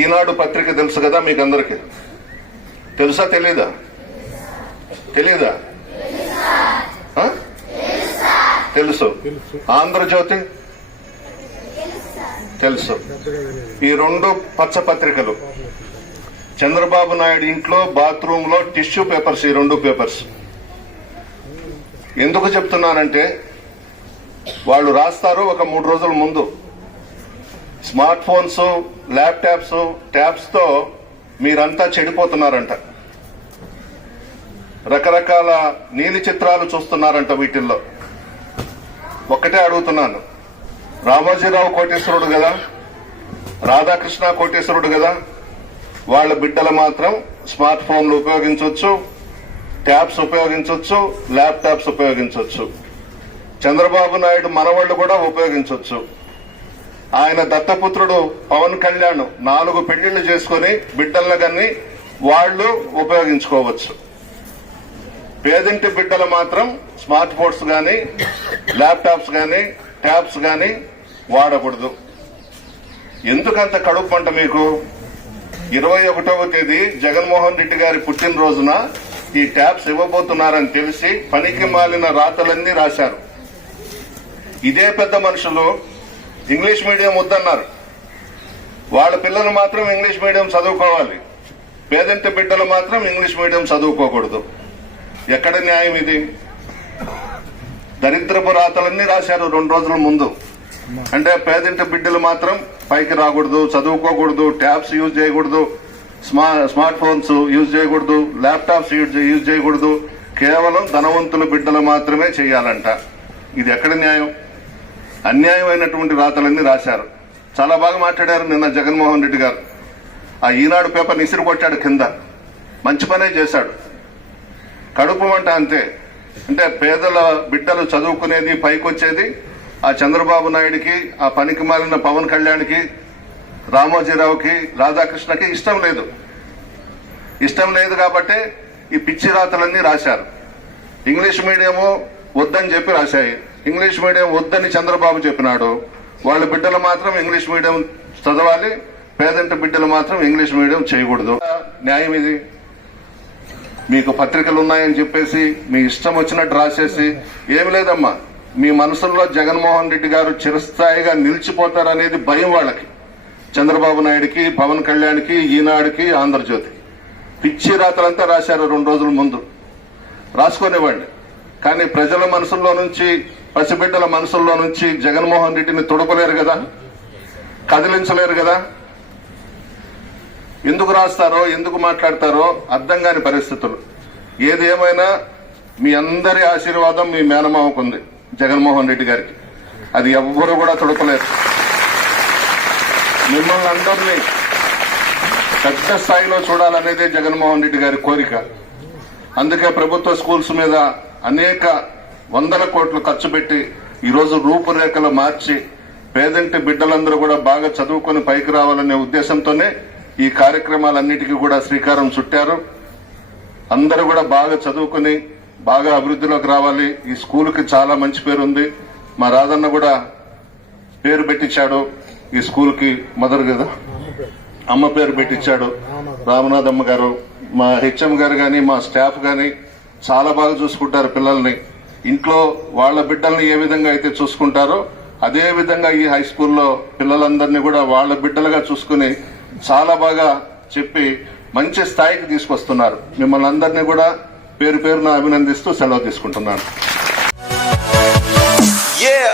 ఈనాడు పత్రిక తెలుసు కదా మీకు అందరికి తెలుసా తెలీదా? తెలీదా? తెలుసు. ఆంధ్రజ్యోతి? తెలుసు. ఈ రెండు పచ్చ పత్రికలు. చంద్రబాబు నాయుడు ఇంట్లో బాత్రూమ్లో టిష్యూ పేపర్స్ ఈ రెండు పేపర్స్. ఎందుకు చెప్తున్నానంటే వాళ్ళు రాస్తారు ఒక మూడు రోజుల ముందు. స్మార్ట్ ఫోన్స్ ల్యాప్టాప్స్ ట్యాబ్స్తో మీరంతా చెడిపోతున్నారంట. రకరకాల నీలి చిత్రాలు చూస్తున్నారంట వీటిల్లో. ఒక్కటే అడుగుతున్నాను. రామోజీరావు కోటేశ్వరుడు కదా? రాధాకృష్ణ కోటేశ్వరుడు కదా? వాళ్ళ బిడ్డలు మాత్రం స్మార్ట్ ఫోన్లు ఉపయోగించవచ్చు ట్యాబ్స్ ఉపయోగించవచ్చు ల్యాప్టాప్స్ ఉపయోగించవచ్చు చంద్రబాబు నాయుడు మనవాళ్ళు కూడా ఉపయోగించవచ్చు ఆయన దత్తపుత్రుడు పవన్ కళ్యాణ్ నాలుగు పెళ్ళిళ్ళు చేసుకుని బిడ్డలను కానీ వాళ్ళు ఉపయోగించుకోవచ్చు. పేదింటి బిడ్డలు మాత్రం స్మార్ట్ ఫోన్స్ కానీ ల్యాప్టాప్స్ కానీ ట్యాబ్స్ కానీ వాడకూడదు. ఎందుకంత కడుపు పంట మీకు? ఇరవై ఒకటవ తేదీ జగన్మోహన్ రెడ్డి గారి పుట్టినరోజున ఈ ట్యాబ్స్ ఇవ్వబోతున్నారని తెలిసి పనికి మాలిన రాతలన్నీ రాశారు. ఇదే పెద్ద మనుషులు ఇంగ్లీష్ మీడియం వద్దన్నారు. వాళ్ళ పిల్లలు మాత్రం ఇంగ్లీష్ మీడియం చదువుకోవాలి. పేదంటి బిడ్డలు మాత్రం ఇంగ్లీష్ మీడియం చదువుకోకూడదు. ఎక్కడ న్యాయం ఇది? దరిద్రపు రాతలన్నీ రాశారు రెండు రోజుల ముందు. అంటే పేదింటి బిడ్డలు మాత్రం పైకి రాకూడదు చదువుకోకూడదు ట్యాబ్స్ యూజ్ చేయకూడదు స్మా స్మార్ట్ ఫోన్స్ యూజ్ చేయకూడదు ల్యాప్టాప్స్ యూజ్ యూజ్ చేయకూడదు. కేవలం ధనవంతుల బిడ్డలు మాత్రమే చేయాలంట. ఇది ఎక్కడ న్యాయం? అన్యాయమైనటువంటి రాతలన్నీ రాశారు. చాలా బాగా మాట్లాడారు నిన్న జగన్మోహన్ రెడ్డి గారు. ఆ ఈనాడు పేపర్ ఇసిరి కొట్టాడు కింద. మంచి పనే చేశాడు. కడుపు వంట అంతే. అంటే పేదల బిడ్డలు చదువుకునేది పైకొచ్చేది ఆ చంద్రబాబు నాయుడికి ఆ పనికి మాలిన పవన్ కళ్యాణ్కి రామోజీరావుకి రాధాకృష్ణకి ఇష్టం లేదు. ఇష్టం లేదు కాబట్టి ఈ పిచ్చి రాతలన్నీ రాశారు. ఇంగ్లీష్ మీడియము వద్దని చెప్పి రాశాయి. ఇంగ్లీష్ మీడియం వద్దని చంద్రబాబు చెప్పినాడు. వాళ్ళ బిడ్డలు మాత్రం ఇంగ్లీష్ మీడియం చదవాలి. పేదంటి బిడ్డలు మాత్రం ఇంగ్లీష్ మీడియం చేయకూడదు. న్యాయం ఇది. మీకు పత్రికలు ఉన్నాయని చెప్పేసి మీ ఇష్టం వచ్చినట్టు రాసేసి ఏమి లేదమ్మా. మీ మనసుల్లో జగన్మోహన్ రెడ్డి గారు చిరస్థాయిగా నిలిచిపోతారనేది భయం వాళ్ళకి. చంద్రబాబు నాయుడికి పవన్ కళ్యాణ్కి ఈనాడుకి ఆంధ్రజ్యోతి పిచ్చి రాతలంతా రాశారు రెండు రోజుల ముందు. రాసుకునేవాడిని. కానీ ప్రజల మనసుల్లో నుంచి పసిబిడ్డల మనసుల్లో నుంచి జగన్మోహన్ రెడ్డిని తుడపలేరు కదా? కదిలించలేరు కదా? ఎందుకు రాస్తారో ఎందుకు మాట్లాడతారో అర్థం కాని పరిస్థితులు. ఏది ఏమైనా మీ అందరి ఆశీర్వాదం మీ మేనమామకుంది జగన్మోహన్ రెడ్డి గారికి. అది ఎవ్వరు కూడా తుడపలేరు. మిమ్మల్ని అందరినీ పెద్ద స్థాయిలో చూడాలనేదే జగన్మోహన్ రెడ్డి గారి కోరిక. అందుకే ప్రభుత్వ స్కూల్స్ మీద అనేక వందల కోట్లు ఖర్చు పెట్టి ఈరోజు రూపురేఖలు మార్చి పేదంటి బిడ్డలందరూ కూడా బాగా చదువుకొని పైకి రావాలనే ఉద్దేశంతోనే ఈ కార్యక్రమాలన్నిటికీ కూడా శ్రీకారం చుట్టారు. అందరూ కూడా బాగా చదువుకుని బాగా అభివృద్ధిలోకి రావాలి. ఈ స్కూల్కి చాలా మంచి పేరు ఉంది. మా రాధన్న కూడా పేరు పెట్టించాడు. ఈ స్కూల్కి మదర్ కదా? అమ్మ పేరు పెట్టించాడు. రామనాథమ్మ గారు మా హెచ్ఎం గారు కానీ మా స్టాఫ్ కానీ చాలా బాగా చూసుకుంటారు పిల్లల్ని. ఇంట్లో వాళ్ళ బిడ్డల్ని ఏ విధంగా అయితే చూసుకుంటారో అదే విధంగా ఈ హై స్కూల్లో పిల్లలందరినీ కూడా వాళ్ళ బిడ్డలుగా చూసుకుని చాలా బాగా చెప్పి మంచి స్థాయికి తీసుకొస్తున్నారు మిమ్మల్ని అందరినీ కూడా పేరు పేరున అభినందిస్తూ సెలవు తీసుకుంటున్నాను Yeah.